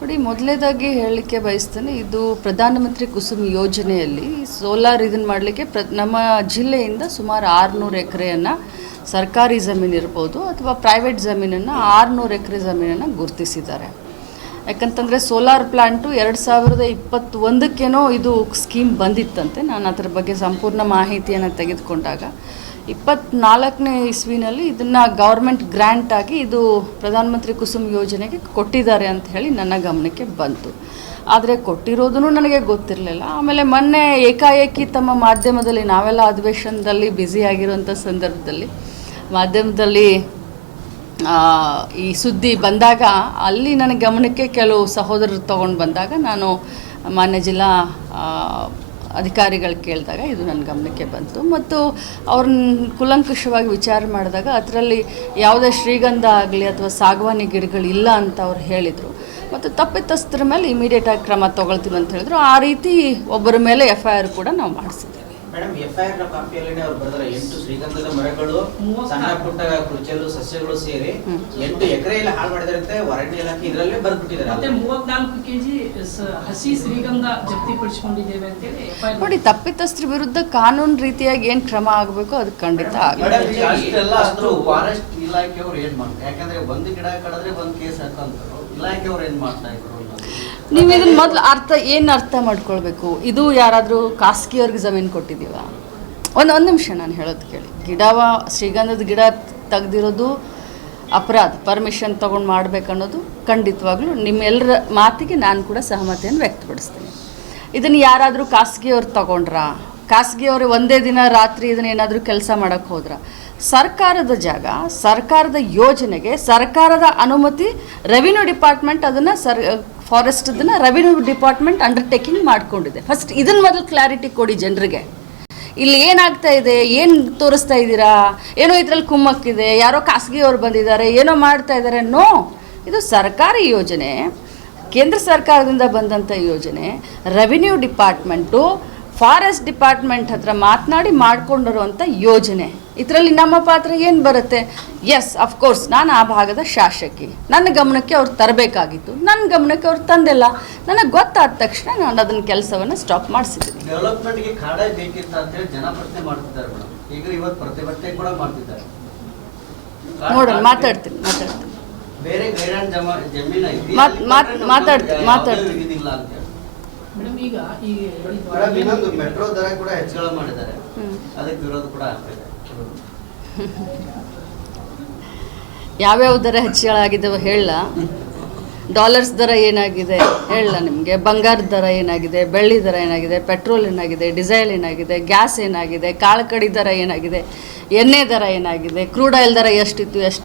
ನೋಡಿ ಮೊದಲನೇದಾಗಿ ಹೇಳಲಿಕ್ಕೆ ಬಯಸ್ತೇನೆ, ಇದು ಪ್ರಧಾನಮಂತ್ರಿ ಕುಸುಮ್ ಯೋಜನೆಯಲ್ಲಿ ಸೋಲಾರ್ ಇದನ್ನು ಮಾಡಲಿಕ್ಕೆ ಪ್ರ, ನಮ್ಮ ಜಿಲ್ಲೆಯಿಂದ ಸುಮಾರು ಆರುನೂರು ಎಕರೆಯನ್ನು ಸರ್ಕಾರಿ ಜಮೀನು ಇರ್ಬೋದು ಅಥವಾ ಪ್ರೈವೇಟ್ ಜಮೀನನ್ನು ಆರುನೂರು ಎಕರೆ ಜಮೀನನ್ನು ಗುರುತಿಸಿದ್ದಾರೆ. ಯಾಕಂತಂದರೆ ಸೋಲಾರ್ ಪ್ಲ್ಯಾಂಟು ಎರಡು ಸಾವಿರದ ಇಪ್ಪತ್ತೊಂದಕ್ಕೇನೋ ಇದು ಸ್ಕೀಮ್ ಬಂದಿತ್ತಂತೆ. ನಾನು ಅದರ ಬಗ್ಗೆ ಸಂಪೂರ್ಣ ಮಾಹಿತಿಯನ್ನು ತೆಗೆದುಕೊಂಡಾಗ ಇಪ್ಪತ್ನಾಲ್ಕನೇ ಇಸ್ವಿನಲ್ಲಿ ಇದನ್ನು ಗೌರ್ಮೆಂಟ್ ಗ್ರ್ಯಾಂಟ್ ಆಗಿ ಇದು ಪ್ರಧಾನಮಂತ್ರಿ ಕುಸುಮ್ ಯೋಜನೆಗೆ ಕೊಟ್ಟಿದ್ದಾರೆ ಅಂತ ಹೇಳಿ ನನ್ನ ಗಮನಕ್ಕೆ ಬಂತು. ಆದರೆ ಕೊಟ್ಟಿರೋದೂ ನನಗೆ ಗೊತ್ತಿರಲಿಲ್ಲ. ಆಮೇಲೆ ಮೊನ್ನೆ ಏಕಾಏಕಿ ತಮ್ಮ ಮಾಧ್ಯಮದಲ್ಲಿ, ನಾವೆಲ್ಲ ಅಧಿವೇಶನದಲ್ಲಿ ಬ್ಯುಸಿಯಾಗಿರುವಂಥ ಸಂದರ್ಭದಲ್ಲಿ ಮಾಧ್ಯಮದಲ್ಲಿ ಈ ಸುದ್ದಿ ಬಂದಾಗ ಅಲ್ಲಿ ನನ್ನ ಗಮನಕ್ಕೆ ಕೆಲವು ಸಹೋದರರು ತೊಗೊಂಡು ಬಂದಾಗ ನಾನು ಮಾನ್ಯ ಜಿಲ್ಲಾ ಅಧಿಕಾರಿಗಳು ಕೇಳಿದಾಗ ಇದು ನನ್ನ ಗಮನಕ್ಕೆ ಬಂತು. ಮತ್ತು ಅವ್ರನ್ನ ಕುಲಂಕುಷವಾಗಿ ವಿಚಾರ ಮಾಡಿದಾಗ ಅದರಲ್ಲಿ ಯಾವುದೇ ಶ್ರೀಗಂಧ ಆಗಲಿ ಅಥವಾ ಸಾಗವಾನಿ ಗಿಡಗಳು ಇಲ್ಲ ಅಂತ ಅವ್ರು ಹೇಳಿದರು. ಮತ್ತು ತಪ್ಪಿತಸ್ಥರ ಮೇಲೆ ಇಮಿಡಿಯೇಟಾಗಿ ಕ್ರಮ ತೊಗೊಳ್ತೀವಿ ಅಂತ ಹೇಳಿದ್ರು. ಆ ರೀತಿ ಒಬ್ಬರ ಮೇಲೆ ಎಫ್ ಐ ಆರ್ ಕೂಡ ನಾವು ಮಾಡಿಸಿದ್ದೇವೆ ಮೇಡಮ್ ಎಫ್ಐಆರ್ನ ಕಾಪಿಯಲ್ಲಿ ಅವ್ರು ಬರೆದ್ರೆ. ಎಂಟು ಶ್ರೀಗಂಧದ ಮರಗಳು ಸಣ್ಣ ಪುಟ್ಟ ಕುರುಚಲು ಸಸ್ಯಗಳು ಸೇರಿ ಎಂಟು ಎಕರೆ ಎಲ್ಲ ಹಾಳು ಮಾಡಿದಾರಂತೆ. ಅರಣ್ಯ ಇಲಾಖೆ ಇದರಲ್ಲೇ ಮತ್ತೆ ಬರ್ಬಿಟ್ಟಿದ್ದಾರೆ ಮೂವತ್ನಾಲ್ಕು ಕೆಜಿ ಹಸಿ ಶ್ರೀಗಂಧ ಜಪ್ತಿಪಡಿಸಿಕೊಂಡಿದ್ದೇವೆ ಅಂತೇಳಿ ನೋಡಿ ತಪ್ಪಿತಸ್ಥರ ವಿರುದ್ಧ ಕಾನೂನು ರೀತಿಯಾಗಿ ಏನ್ ಕ್ರಮ ಆಗಬೇಕು ಅದು ಖಂಡಿತ ಆದ್ರೂ ಫಾರೆಸ್ಟ್ ಇಲಾಖೆಯವ್ರು ಏನ್ ಮಾಡ್ತಾರೆ? ಯಾಕಂದ್ರೆ ಒಂದು ಗಿಡ ಕಡಿದ್ರೆ ಒಂದು ಕೇಸ್ ಹಾಕಂತಾರು ಇಲಾಖೆಯವ್ರು ಏನ್ ಮಾಡ್ತಾ ಇದ್ರು. ನೀವು ಇದನ್ನ ಮೊದಲು ಅರ್ಥ, ಏನು ಅರ್ಥ ಮಾಡ್ಕೊಳ್ಬೇಕು? ಇದು ಯಾರಾದರೂ ಖಾಸಗಿಯವ್ರಿಗೆ ಜಮೀನು ಕೊಟ್ಟಿದ್ದೀವ ಒಂದು ಒಂದು ನಿಮಿಷ ನಾನು ಹೇಳೋದು ಕೇಳಿ. ಗಿಡವ, ಶ್ರೀಗಂಧದ ಗಿಡ ತೆಗ್ದಿರೋದು ಅಪರಾಧ, ಪರ್ಮಿಷನ್ ತೊಗೊಂಡು ಮಾಡಬೇಕನ್ನೋದು ಖಂಡಿತವಾಗ್ಲೂ ನಿಮ್ಮೆಲ್ಲರ ಮಾತಿಗೆ ನಾನು ಕೂಡ ಸಹಮತಿಯನ್ನು ವ್ಯಕ್ತಪಡಿಸ್ತೀನಿ. ಇದನ್ನು ಯಾರಾದರೂ ಖಾಸಗಿಯವ್ರು ತಗೊಂಡ್ರಾ? ಖಾಸಗಿಯವರು ಒಂದೇ ದಿನ ರಾತ್ರಿ ಇದನ್ನ ಏನಾದರೂ ಕೆಲಸ ಮಾಡೋಕ್ಕೆ ಹೋದ್ರ? ಸರ್ಕಾರದ ಜಾಗ, ಸರ್ಕಾರದ ಯೋಜನೆಗೆ ಸರ್ಕಾರದ ಅನುಮತಿ ರೆವಿನ್ಯೂ ಡಿಪಾರ್ಟ್ಮೆಂಟ್ ಅದನ್ನು ಸರ್ ಫಾರೆಸ್ಟ್ದನ್ನು ರೆವಿನ್ಯೂ ಡಿಪಾರ್ಟ್ಮೆಂಟ್ ಅಂಡರ್ಟೇಕಿಂಗ್ ಮಾಡಿಕೊಂಡಿದೆ. ಫಸ್ಟ್ ಇದನ್ನ ಮೊದಲು ಕ್ಲಾರಿಟಿ ಕೊಡಿ ಜನರಿಗೆ. ಇಲ್ಲಿ ಏನಾಗ್ತಾ ಇದೆ? ಏನು ತೋರಿಸ್ತಾ ಇದ್ದೀರಾ? ಏನೋ ಇದರಲ್ಲಿ ಕುಮ್ಮಕ್ಕಿದೆ, ಯಾರೋ ಖಾಸಗಿಯವರು ಬಂದಿದ್ದಾರೆ, ಏನೋ ಮಾಡ್ತಾ ಇದ್ದಾರೆ. ನೋ ಇದು ಸರ್ಕಾರಿ ಯೋಜನೆ, ಕೇಂದ್ರ ಸರ್ಕಾರದಿಂದ ಬಂದಂಥ ಯೋಜನೆ. ರೆವಿನ್ಯೂ ಡಿಪಾರ್ಟ್ಮೆಂಟು ಫಾರೆಸ್ಟ್ ಡಿಪಾರ್ಟ್ಮೆಂಟ್ ಹತ್ರ ಮಾತನಾಡಿ ಮಾಡಿಕೊಂಡಿರುವಂಥ ಯೋಜನೆ. ಇದರಲ್ಲಿ ನಮ್ಮ ಪಾತ್ರ ಏನು ಬರುತ್ತೆ? ಎಸ್ ಅಫ್ಕೋರ್ಸ್ ನಾನು ಆ ಭಾಗದ ಶಾಸಕಿ. ನನ್ನ ಗಮನಕ್ಕೆ ಅವ್ರು ತರಬೇಕಾಗಿತ್ತು. ನನ್ನ ಗಮನಕ್ಕೆ ಅವ್ರು ತಂದಿಲ್ಲ. ನನಗೆ ಗೊತ್ತಾದ ತಕ್ಷಣ ನಾನು ಅದನ್ನ ಕೆಲಸವನ್ನು ಸ್ಟಾಪ್ ಮಾಡಿಸಿದ್ದೀನಿ. ಡೆವಲಪ್ಮೆಂಟ್ಗೆ ಕಾಡ ಬೇಕಿತ್ತು ಅಂತ ಹೇಳಿ ಜನ ಪ್ರಶ್ನೆ ಮಾಡ್ತಿದ್ದಾರೆ ಈಗ ಇವತ್ತು ಪ್ರತಿಭಟನೆ ಕೂಡ ಮಾಡ್ತಿದ್ದಾರೆ. ನೋಡೋಣ ಮಾತಾಡ್ತೀನಿ ಮಾತಾಡ್ತೀನಿ. ಬೇರೆ ಜಮೀನ್ ಮಾತಾಡ್ತೀನಿ, ಮಾತಾಡ್ತೀನಿ. ಯಾವುದೇ ಇದಿಲ್ಲ ಅಂತ ಹೇಳಿ ಮೇಡಮ್ ಈಗ ಈ ಮೇಡಮ್ ಇನ್ನೊಂದು ಮೆಟ್ರೋ ದರ ಕೂಡ ಹೆಚ್ಚಳ ಮಾಡಿದ್ದಾರೆ. ಅದಕ್ಕೆ ವಿರೋಧ ಕೂಡ ಆಗ್ತಿದೆ ಯಾವ್ಯಾವ ದರ ಹೆಚ್ಚಳ ಆಗಿದ್ದಾವೆ ಹೇಳ. ಡಾಲರ್ಸ್ ದರ ಏನಾಗಿದೆ ಹೇಳ ನಿಮಗೆ. ಬಂಗಾರದ ದರ ಏನಾಗಿದೆ ಬೆಳ್ಳಿ ದರ ಏನಾಗಿದೆ ಪೆಟ್ರೋಲ್ ಏನಾಗಿದೆ ಡಿಸೈಲ್ ಏನಾಗಿದೆ ಗ್ಯಾಸ್ ಏನಾಗಿದೆ ಕಾಳುಕಡಿ ದರ ಏನಾಗಿದೆ ಎಣ್ಣೆ ದರ ಏನಾಗಿದೆ ಕ್ರೂಡ್ ಆಯಿಲ್ ದರ ಎಷ್ಟಿತ್ತು ಎಷ್ಟು